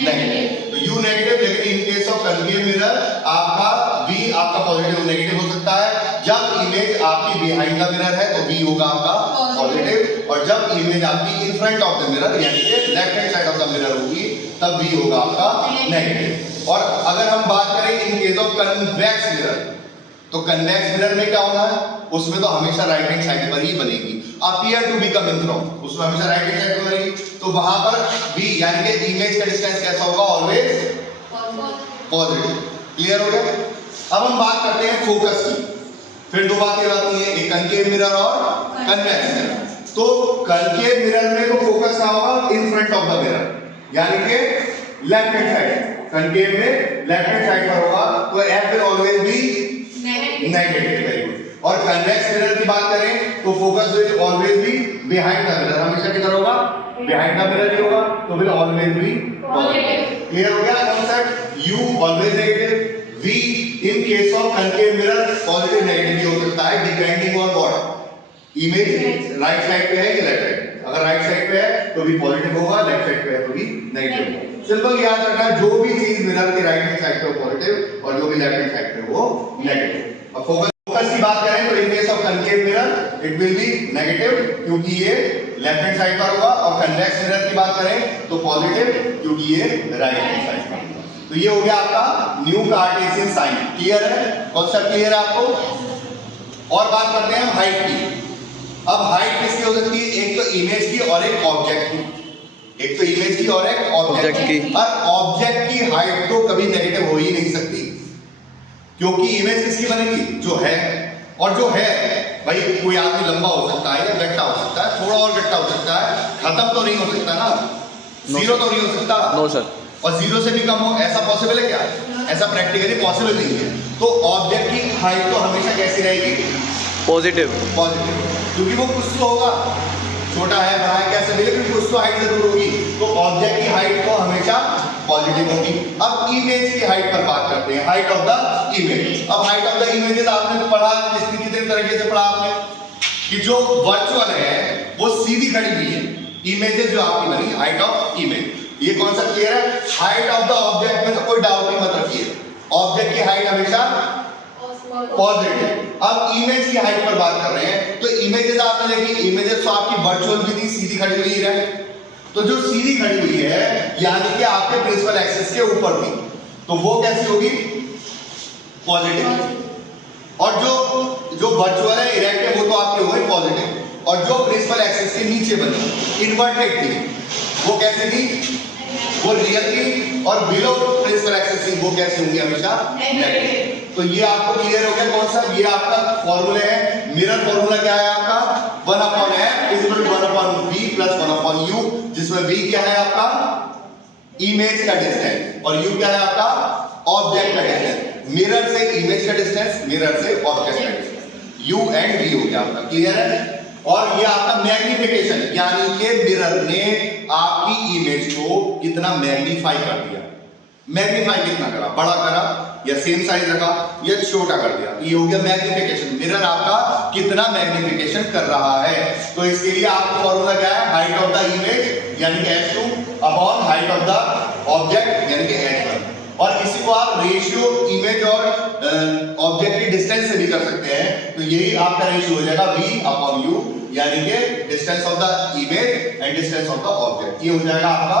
negative. तो U नेगेटिव, लेकिन इन केस ऑफ कनकेव मिरर आपका V आपका पॉजिटिव नेगेटिव हो सकता है। जब इमेज आपकी बिहाइंड द मिरर है तो V होगा आपका पॉजिटिव, और जब इमेज आपकी in front of the mirror यानी कि left hand side of the mirror होगी तब V होगा आपका नेगेटिव। और अगर हम बात करें इन केस ऑफ कन्वेक्स मिरर, तो कन्वेक्स मिरर में क्या होना है, उसमें तो हमेशा राइट हैंड साइड पर ही बनेगी, appear to be coming from, उसमें हमेशा राइट हैंड साइड पर बनेगी। तो वहां पर V यानी कि इमेज का डिस्टेंस कैसा होगा, ऑलवेज पॉजिटिव। क्लियर हो गया? अब हम बात करते हैं फोकस की। फिर दो बातें आती हैं, एक कनकेव मिरर और कन्वेक्स मिरर। तो कनकेव मिरर में तो फोकस कहां होगा, in front of the mirror, यानी कि लेफ्ट हैंड साइड। कनकेव में लेफ्ट हैंड साइड पर होगा, तो F will always B negative. Very good. और कन्वेक्स मिरर की बात करें तो focus will always be behind the mirror, हमेशा किधर होगा, बिहाइंड द मिरर ही होगा, तो will always B positive. Clear हो गया concept? U always negative, V in case of concave mirror positive negative भी हो सकता है depending on what image right side पे है कि लेफ्ट साइड। अगर राइट साइड पे है तो भी पॉजिटिव होगा, लेफ्ट साइड पे है तो भी नेगेटिव होगा। सिंपल याद रखना, जो भी चीज मिरर की राइट हैंड साइड पे पॉजिटिव और जो भी लेफ्ट हैंड साइड पे वो नेगेटिव। अब फोकस की बात करें तो इन case of concave mirror it will B negative क्योंकि ये लेफ्ट हैंड साइड पर होगा, और कन्वेक्स मिरर की बात करें तो पॉजिटिव क्योंकि ये राइट हैंड साइड पर होगा। तो ये हो गया आपका न्यू कार्टेशियन साइन। क्लियर है? कॉन्सेप्ट क्लियर है आपको? और बात करते हैं हम हाइट की। अब हाइट किसकी हो सकती है? एक तो इमेज की और एक ऑब्जेक्ट की। एक तो इमेज की और एक ऑब्जेक्ट की। और ऑब्जेक्ट की हाइट तो कभी नेगेटिव हो ही नहीं सकती क्योंकि इमेज किसकी बनेगी? जो है। और जो है भाई, कोई आदमी लंबा हो सकता है या गट्टा हो सकता है, थोड़ा और गट्टा हो सकता है, खत्म तो नहीं हो सकता ना, जीरो तो नहीं हो सकता। No sir. और जीरो से भी कम हो, ऐसा पॉसिबल है क्या? ऐसा प्रैक्टिकली पॉसिबल नहीं है। तो ऑब्जेक्ट की हाइट तो हमेशा कैसी रहेगी? पॉजिटिव। पॉजिटिव, क्योंकि वो कुछ तो होगा, छोटा है बड़ा है कैसे भी, लेकिन कुछ तो हाइट जरूर होगी। तो ऑब्जेक्ट की हाइट तो हमेशा पॉजिटिव होगी। अब इमेज की हाइट पर बात करते हैं, हाइट ऑफ द इमेज। अब हाइट ऑफ द इमेजेस आपने पढ़ा कितने तरीके से पढ़ा आपने कि जो वर्चुअल है वो सीधी खड़ी हुई है, इमेजेस जो आपकी बनी हाइट ऑफ इमेज। ये कॉन्सेप्ट क्लियर है? हाइट ऑफ द ऑब्जेक्ट में तो कोई डाउट ही मत रखिए, ऑब्जेक्ट की हाइट हमेशा पॉजिटिव। अब इमेज की हाइट पर बात कर रहे हैं तो इमेजेस आपने देखी, इमेजेस तो आपकी वर्चुअल भी थी, सीधी खड़ी हुई है। तो जो सीधी खड़ी हुई है यानी कि आपके प्रिंसिपल एक्सिस के ऊपर थी, तो वो कैसी होगी? पॉजिटिव। और जो वर्चुअल है इरेक्ट है वो तो आपके हुए पॉजिटिव, और जो प्रिंसिपल एक्सिस के नीचे बनी इन्वर्टेड थी वो कैसे थी? वो रियल थी। और बिलो प्रिंसिपल एक्सिस थी वो कैसे होंगी? हमेशा नेगेटिव। तो ये आपको क्लियर हो गया कौन सा? ये आपका फॉर्मूला है। मिरर फॉर्मूला क्या है आपका? 1/f is equal to 1/v plus 1/u, जिसमें v क्या है आपका? इमेज का डिस्टेंस, और u क्या है आपका? ऑब्जेक्ट का डिस्टेंस। मिरर से इमेज का डिस्टेंस, मिरर से ऑब्जेक्ट का डिस्टेंस, u एंड v हो गया आपका। क्लियर है? और ये आपका मैग्निफिकेशन, यानी कि मिरर ने आपकी इमेज को कितना मैग्नीफाई कर दिया। मैग्नीफाई कितना करा? बड़ा करा या सेम साइज रखा या छोटा कर दिया, ये हो गया मैग्निफिकेशन। मिरर आपका कितना मैग्निफिकेशन कर रहा है। तो इसके लिए आपका फॉर्मूला क्या है? हाइट ऑफ द इमेज यानी कि h2 upon height of the object यानी कि h1। और इसी को आप रेशियो इमेज और ऑब्जेक्ट की डिस्टेंस से भी कर सकते हैं। तो यही आपका रेशियो हो जाएगा v अपॉन u, यानी कि distance of the image and distance of the object. ये हो जाएगा आपका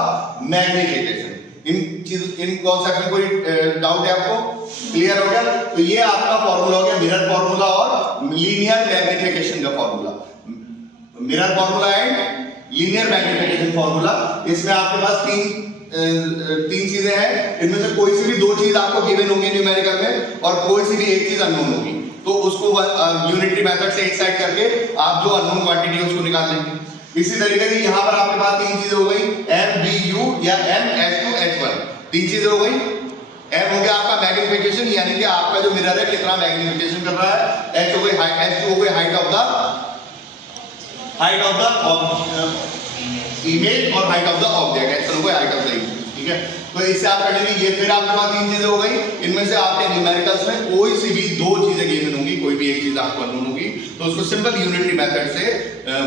मैग्निफिकेशन। इन कॉन्सेप्ट में कोई डाउट है आपको? क्लियर हो गया? तो ये आपका फॉर्मूला हो गया मिरर फॉर्मूला और लीनियर मैग्निफिकेशन का formula. Mirror formula and linear magnification formula. इसमें आपके पास तीन चीजें हैं, इनमें से कोई सी भी दो चीज आपको गिवन होंगी न्यूमेरिकल में, और कोई सी भी एक चीज अननोन होगी। तो उसको यूनिटरी मेथड से एक्सट्रैक्ट करके आप जो अननोन क्वांटिटी है उसको निकाल लेंगे। इसी तरीके से यहां पर आपके पास तीन चीजें हो गई, MBU या MH2H1, तीन चीजें हो गई। M हो गया आपका मैग्निफिकेशन, यानी कि आपका जो मिरर है कितना मैग्निफिकेशन कर रहा है। H हो गई H2 हो गई हाइट ऑफ द इमेज और height of the object, H1 हो गई हाइट ऑफ द इमेज। ठीक है, तो इससे आप कर लेंगे। ये फिर आपके पास तीन चीजें हो गई, इनमें से आपके न्यूमेरिकल्स में कोई सी भी दो चीजें गिवन होंगी, कोई भी एक चीज आपको अननोन होगी, तो उसको सिंपल यूनिटरी मेथड से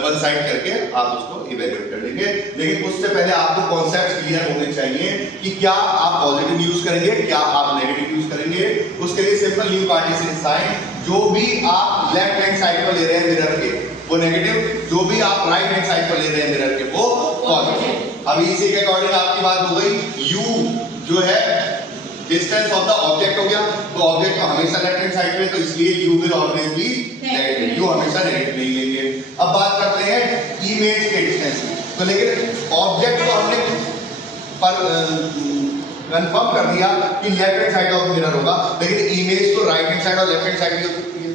वन साइड करके आप उसको इवैल्यूएट कर लेंगे। लेकिन उससे पहले आपको कॉन्सेप्ट्स क्लियर होने चाहिए कि क्या आप पॉजिटिव यूज करेंगे, क्या आप नेगेटिव यूज करेंगे। उसके लिए सिंपल न्यू कार्टेशियन साइन, जो भी आप लेफ्ट हैंड साइड पर ले रहे हैं मिरर के वो नेगेटिव, जो भी आप राइट हैंड साइड पर ले रहे हैं मिरर के वो पॉजिटिव। अभी इसी के अकॉर्डिंग आपकी बात हो गई, u जो है डिस्टेंस ऑफ द ऑब्जेक्ट हो गया, तो ऑब्जेक्ट तो हमेशा लेफ्ट हैंड साइड पे, तो इसलिए u will always B negative, u हमेशा नेगेटिव नहीं लेंगे। अब बात करते हैं इमेज के डिस्टेंस की। तो लेकिन ऑब्जेक्ट को हमने कंफर्म कर दिया कि left hand side of mirror होगा, लेकिन इमेज तो राइट हैंड साइड और लेफ्ट हैंड साइड भी हो सकती है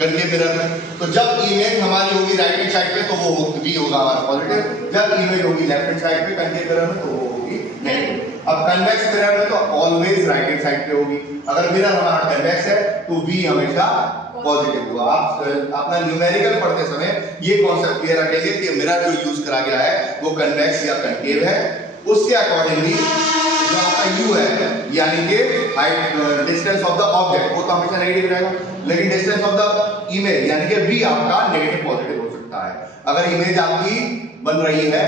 कनकेव मिरर में। तो जब इमेज हमारी होगी राइट हैंड साइड पे तो वो भी होगा हमारा पॉजिटिव, जब इमेज होगी लेफ्ट हैंड साइड पे कनकेव मिरर में तो वो होगी नेगेटिव। अब कन्वेक्स मिरर में तो ऑलवेज राइट हैंड साइड पे होगी। अगर मिरर हमारा कन्वेक्स है तो v हमेशा पॉजिटिव हुआ। आप अपना न्यूमेरिकल पढ़ते समय ये कॉन्सेप्ट क्लियर रखेंगे कि मिरर जो यूज करा गया है वो कन्वेक्स या कनकेव है। उसके अकॉर्डिंगली जो आपका u है यानी कि height distance of the object वो तो हमेशा नेगेटिव रहेगा, लेकिन डिस्टेंस ऑफ द इमेज यानी कि v आपका नेगेटिव पॉजिटिव हो सकता है अगर इमेज आपकी बन रही है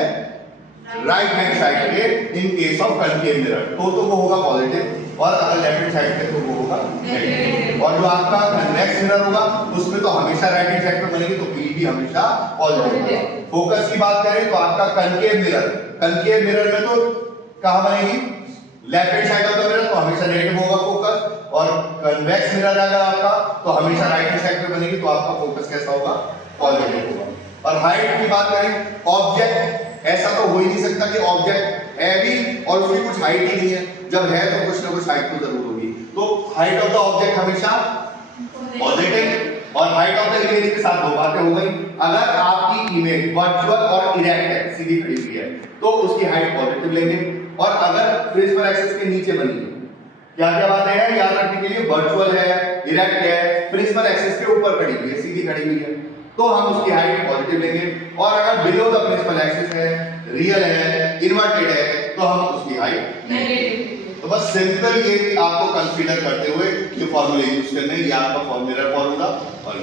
राइट हैंड साइड पे इन केस ऑफ कनकेव मिरर तो वो होगा पॉजिटिव और अगर लेफ्ट हैंड साइड पे तो वो होगा नेगेटिव। और जो आपका कन्वेक्स मिरर होगा उसमें तो हमेशा राइट हैंड साइड पे बनेगी तो v भी हमेशा पॉजिटिव होगा। फोकस की बात करें तो आपका कनकेव मिरर में तो कहां बनेगी left hand side of the mirror तो हमेशा नेगेटिव होगा फोकस, और कन्वेक्स मिरर अगर आपका तो हमेशा राइट हैंड साइड पे बनेगी तो आपका फोकस कैसा होगा पॉजिटिव होगा। और हाइट की बात करें ऑब्जेक्ट ऐसा तो हो ही नहीं सकता कि ऑब्जेक्ट है भी और उसकी कुछ हाइट ही नहीं है, जब है तो कुछ ना कुछ हाइट तो जरूर होगी, तो हाइट ऑफ द ऑब्जेक्ट हमेशा पॉजिटिव और हाइट ऑफ द इमेज के साथ दो बातें हो गई। अगर आपकी इमेज वर्चुअल और इरेक्ट है सीधी खड़ी हुई है तो उसकी हाइट पॉजिटिव लेंगे, और अगर प्रिंसिपल एक्सिस के नीचे बनी है क्या क्या बातें हैं याद रखने के लिए, वर्चुअल है इरेक्ट है प्रिंसिपल एक्सिस के ऊपर खड़ी हुई है सीधी खड़ी हुई है तो हम उसकी हाइट पॉजिटिव लेंगे, और अगर बिलो द प्रिंसिपल एक्सिस है रियल है इन्वर्टेड है तो हम उसकी हाइट नेगेटिव। तो बस सिंपल ये आपको कंसीडर करते हुए ये फार्मूला यूज करने ये आपका फार्मूला और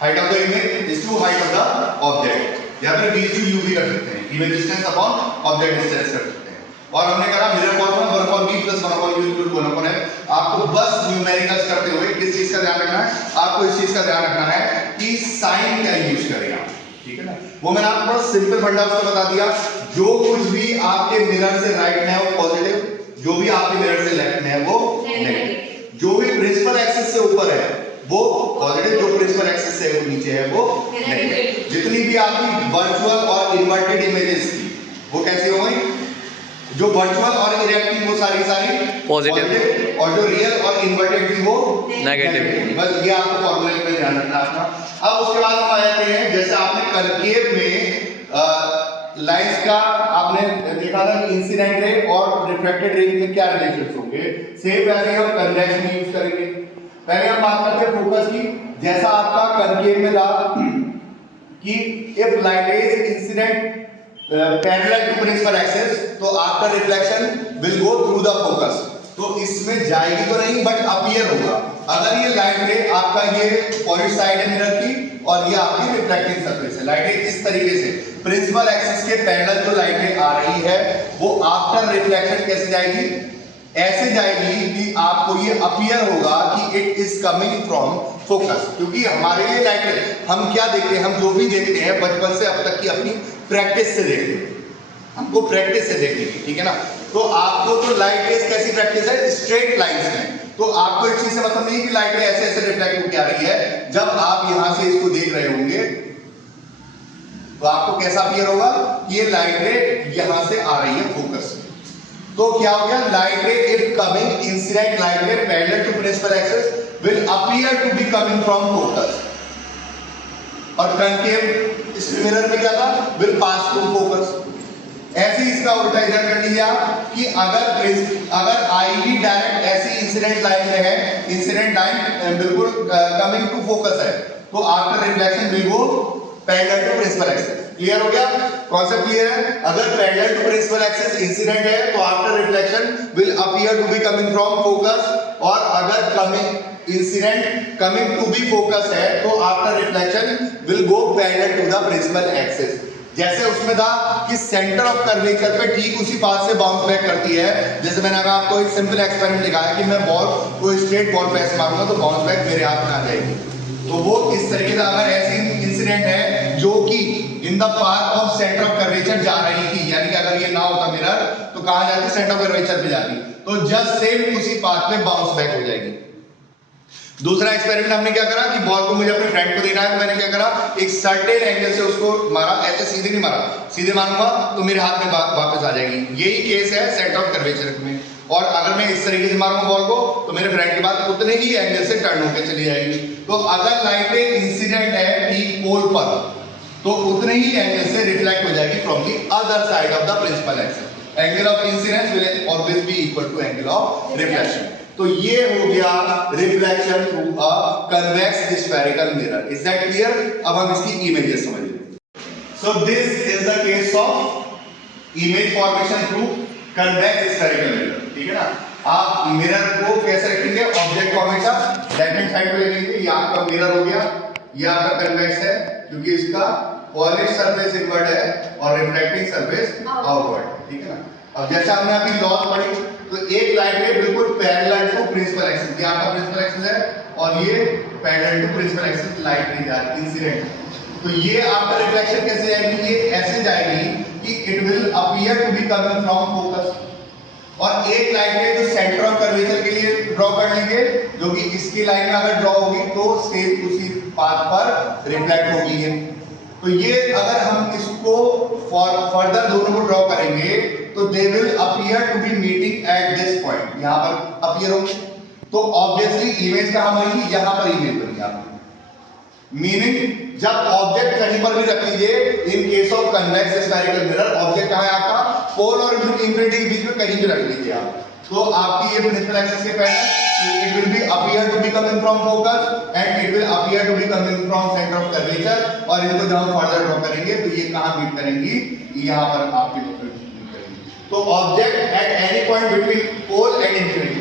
height of the image is to height of the object या फिर v टू u भी कर सकते हैं, image distance upon object distance कर सकते हैं। और हमने कहा mirror formula 1/v + 1/u = 1/f। आपको बस न्यूमेरिकल्स करते हुए किस चीज का ध्यान रखना है, आपको इस चीज का ध्यान रखना है कि साइन क्या यूज करेगा, ठीक है ना। वो मैंने आपको बड़ा सिंपल फंडा उसका बता दिया, जो कुछ भी आपके मिरर से राइट में है वो पॉजिटिव, जो भी आपके मिरर से लेफ्ट में है वो नेगेटिव, जो भी प्रिंसिपल एक्सिस से ऊपर है वो पॉजिटिव, जो प्रिंसिपल एक्सिस से वो नीचे है वो नेगेटिव। जितनी भी आपकी वर्चुअल और इन्वर्टेड इमेजेस थी वो कैसी हो गई, जो वर्चुअल और इरेक्ट वो सारी पॉजिटिव और जो रियल और इन्वर्टेड थी वो नेगेटिव। बस ये आपको फॉर्मूले में ध्यान रखना अपना। अब उसके बाद हम आ जाते हैं जैसे आपने कनकेव में लाइंस का आपने देखा था कि इंसिडेंट रे और रिफ्लेक्टेड रे में क्या रिलेशंस होंगे, सेम वैसे ही हम कन्वेक्स में यूज करेंगे। पहले हम बात करते हैं फोकस की, जैसा आपका कनकेव में था कि if light is incident parallel to principal axis तो after reflection will go through the focus, तो इसमें जाएगी तो नहीं बट अपीयर होगा। अगर ये लाइट रे आपका ये पॉजिटिव साइड है मिरर की और ये आपकी रिफ्लेक्टिंग सरफेस है, लाइट रे इस तरीके से प्रिंसिपल एक्सिस के पैरेलल जो लाइट रे आ रही है वो आफ्टर रिफ्लेक्शन कैसे जाएगी, ऐसे जाएगी कि आपको ये अपीयर होगा कि it is coming from focus. क्योंकि हमारे लिए लाइट रे हम क्या देखते हैं, हम जो भी देखते हैं बचपन से अब तक की अपनी प्रैक्टिस से देखते हैं, हमको प्रैक्टिस से देखते हैं, ठीक है ना। तो आपको तो लाइट रेज कैसी प्रैक्टिस है, स्ट्रेट लाइंस में, तो आपको इस चीज से मतलब नहीं कि लाइट रे ऐसे ऐसे रिफ्लेक्ट होकर आ रही है। जब आप यहां से इसको देख रहे होंगे तो आपको कैसा अपीयर होगा, ये लाइट रे यहां से आ रही है फोकस में, तो क्या हो गया, light ray if coming incident light ray parallel to principal axis will appear to be coming from focus, और कनकेव इस मिरर में क्या था, विल पास थ्रू फोकस। ऐसे इसका उल्टा इधर कर लिया कि अगर आईवी डायरेक्ट ऐसी इंसिडेंट लाइन में है, इंसिडेंट लाइन बिल्कुल कमिंग टू फोकस है, तो after reflection will go parallel to principal axis. Clear हो गया, कॉन्सेप्ट क्लियर है। अगर parallel to principal axis incident है तो after reflection will appear to be coming from focus, और अगर coming incident coming to be focus है तो after reflection will go parallel to the principal axis. जैसे उसमें था कि सेंटर ऑफ कर्वेचर पे ठीक उसी पाथ से बाउंस बैक करती है, जैसे मैंने कहा आपको एक सिंपल एक्सपेरिमेंट दिखाया कि मैं बॉल को स्ट्रेट बॉल पे ऐसे मारूंगा तो बाउंस बैक मेरे हाथ में आ जाएगी, तो वो इस तरीके से अगर ऐसी इंसिडेंट है जो कि in the path of centre of curvature जा रही थी, यानी कि अगर ये ना होता मिरर तो कहां जाती, सेंटर ऑफ कर्वेचर पे जाती, तो जस्ट सेम उसी पाथ में बाउंस बैक हो जाएगी। दूसरा एक्सपेरिमेंट हमने क्या करा कि बॉल को मुझे अपने फ्रेंड को देना है, तो मैंने क्या करा, एक सर्टेन एंगल से उसको मारा, ऐसे सीधे नहीं मारा, सीधे मारूंगा तो मेरे हाथ में वापस आ जाएगी। यही केस है सेंटर ऑफ कर्वेचर में, और अगर मैं इस तरीके से मारूंगा बॉल को तो मेरे फ्रेंड के बाद उतने ही एंगल से टर्न होकर चली जाएगी। तो अगर लाइट इंसिडेंट है ठीक पोल पर तो उतने ही एंगल से रिफ्लेक्ट हो जाएगी from the other side of the principal axis. Angle of incidence will always be equal to angle of reflection. तो ये हो गया reflection through a convex spherical mirror. Is that clear? अब हम इसकी इमेजेस समझिए। So this is the case of image formation through convex spherical mirror, ठीक है ना। आप मिरर को कैसे रखेंगे, ऑब्जेक्ट को हमेशा लेफ्ट हैंड साइड पे रखेंगे। ये आपका मिरर हो गया, ये आपका कन्वेक्स है क्योंकि इसका पॉलिश सरफेस इनवर्ड है और रिफ्लेक्टिंग सरफेस आउटवर्ड, ठीक है ना। अब जैसा हमने अभी लॉज पढ़ी तो एक लाइन में बिल्कुल पैरेलल टू प्रिंसिपल एक्सिस, ये आपका प्रिंसिपल एक्सिस है और ये parallel to principal axis light नहीं जा रही, इंसिडेंट। तो ये आपका रिफ्लेक्शन कैसे जाएगी, ये ऐसे जाएगी कि it will appear to be coming from focus. और एक लाइन में जो सेंटर ऑफ कर्वेचर के लिए ड्रॉ कर लेंगे, जो कि इसकी लाइन में अगर ड्रॉ होगी तो सेम उसी पाथ पर रिफ्लेक्ट होगी है। तो ये अगर हम इसको फर्दर दोनों को ड्रॉ करेंगे तो they will appear to be meeting at this point, यहां पर अपीयर होंगे। तो ऑब्वियसली इमेज कहां बनेगी, यहां पर इमेज बनेगी आपकी। मीनिंग जब ऑब्जेक्ट कहीं पर भी रख लीजिए, इन case of convex spherical mirror, object कहां है आपका, पोल और इंफिनिटी के बीच में कहीं भी रख लीजिए आप, तो आपकी ये प्रिंसिपल एक्सिस के pattern it will be appear to be coming from focus and it will appear to be coming from centre of curvature. और इनको जब हम फर्दर ड्रॉ करेंगे तो ये कहां मीट करेंगी, यहां पर आपकी मीट करेंगी। तो object at any point between pole and infinity,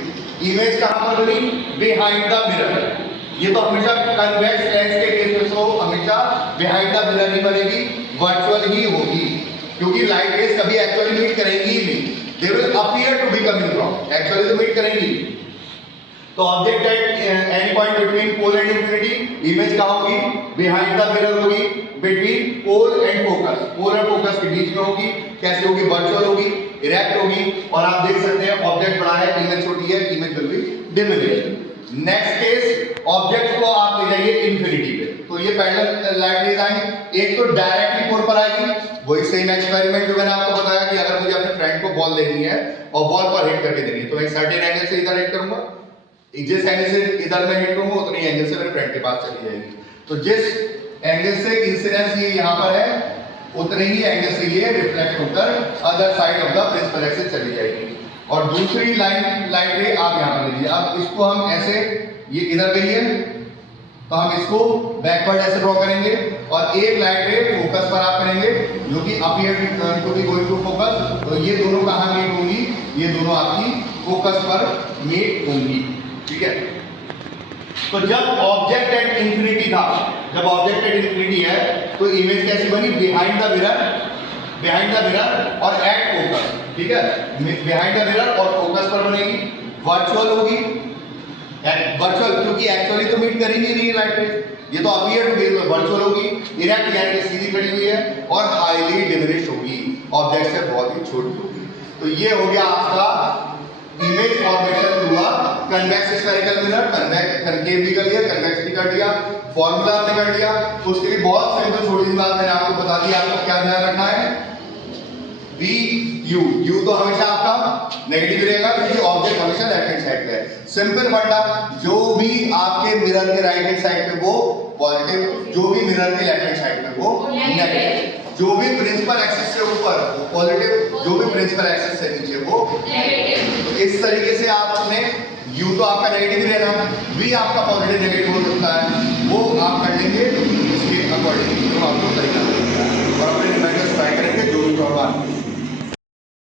image कहां पर बनी, बिहाइंड द मिरर। ये तो हमेशा कन्वेक्स लेंस के केस में तो हमेशा बिहाइंड द मिरर ही बनेगी, वर्चुअल ही होगी, क्योंकि लाइट रेज कभी एक्चुअली मीट करेंगी ही नहीं, they will appear to be coming from, actually तो मीट करेंगी। तो object at any point between pole and infinity, image कहां होगी, बिहाइंड द मिरर होगी, between pole and focus, pole और फोकस के बीच में होगी। कैसे होगी, वर्चुअल होगी, इरेक्ट होगी। और आप देख सकते हैं ऑब्जेक्ट बड़ा है, इमेज छोटी है, image will be diminished. Next case, object को आप ले जाइए इंफिनिटी पे, तो ये पैरेलल लाइट रेज आएंगी, एक तो डायरेक्टली पोल पर आएगी, वही सेम एक्सपेरिमेंट जो मैंने आपको बताया कि अगर मुझे अपने फ्रेंड को बॉल देनी है और बॉल पर हिट करके देनी है तो मैं सर्टेन एंगल से इधर हिट करूंगा, जिस एंगल से इधर मैं हिट करूंगा उतनी एंगल से मेरे फ्रेंड के पास चली जाएगी। तो जिस एंगल से इंसिडेंस ये यहां पर है उतने ही एंगल से ये रिफ्लेक्ट होकर other side of the principal axis चली जाएगी। और दूसरी लाइट रे आप यहां पर लीजिए, अब इसको हम ऐसे, ये इधर गई है तो हम इसको बैकवर्ड ऐसे ड्रॉ करेंगे और एक लाइट रे फोकस पर आप करेंगे जो कि appear to be going to focus. तो ये दोनों कहां मीट होंगी, ये दोनों आपकी फोकस पर मीट होंगी, ठीक है। तो जब ऑब्जेक्ट एट इंफिनिटी था, जब ऑब्जेक्ट एट इंफिनिटी है तो इमेज कैसी बनी, बिहाइंड द मिरर और एट फोकस, ठीक है। बिहाइंड द मिरर और फोकस पर बनेगी, वर्चुअल होगी, वर्चुअल क्योंकि एक्चुअली तो मीट कर ही नहीं रही है लाइट रेज, ये तो अपीयर टू बी वर्चुअल होगी, इरेक्ट यानी कि सीधी खड़ी हुई है और हाईली डिमिनिश्ड होगी, ऑब्जेक्ट से बहुत ही छोटी होगी। तो ये हो गया आपका image formation through convex spherical mirror, concave भी कर लिया, कन्वेक्स भी कर दिया, फॉर्मूला आपने कर लिया। तो उसके लिए बहुत सिंपल छोटी सी बात मैंने आपको बता दी, आपको क्या ध्यान रखना है, वी यू तो हमेशा आपका नेगेटिव रहेगा क्योंकि ऑब्जेक्ट हमेशा लेफ्ट हैंड साइड पे है। सिंपल फंडा, जो भी आपके मिरर के राइट हैंड साइड पे वो पॉजिटिव, जो भी मिरर के लेफ्ट हैंड साइड पे वो नेगेटिव, जो भी प्रिंसिपल एक्सिस से ऊपर वो पॉजिटिव, जो भी प्रिंसिपल एक्सिस से नीचे वो नेगेटिव। तो इस तरीके से आपने यू तो आपका नेगेटिव ही रहना, वी आपका पॉजिटिव नेगेटिव हो सकता है,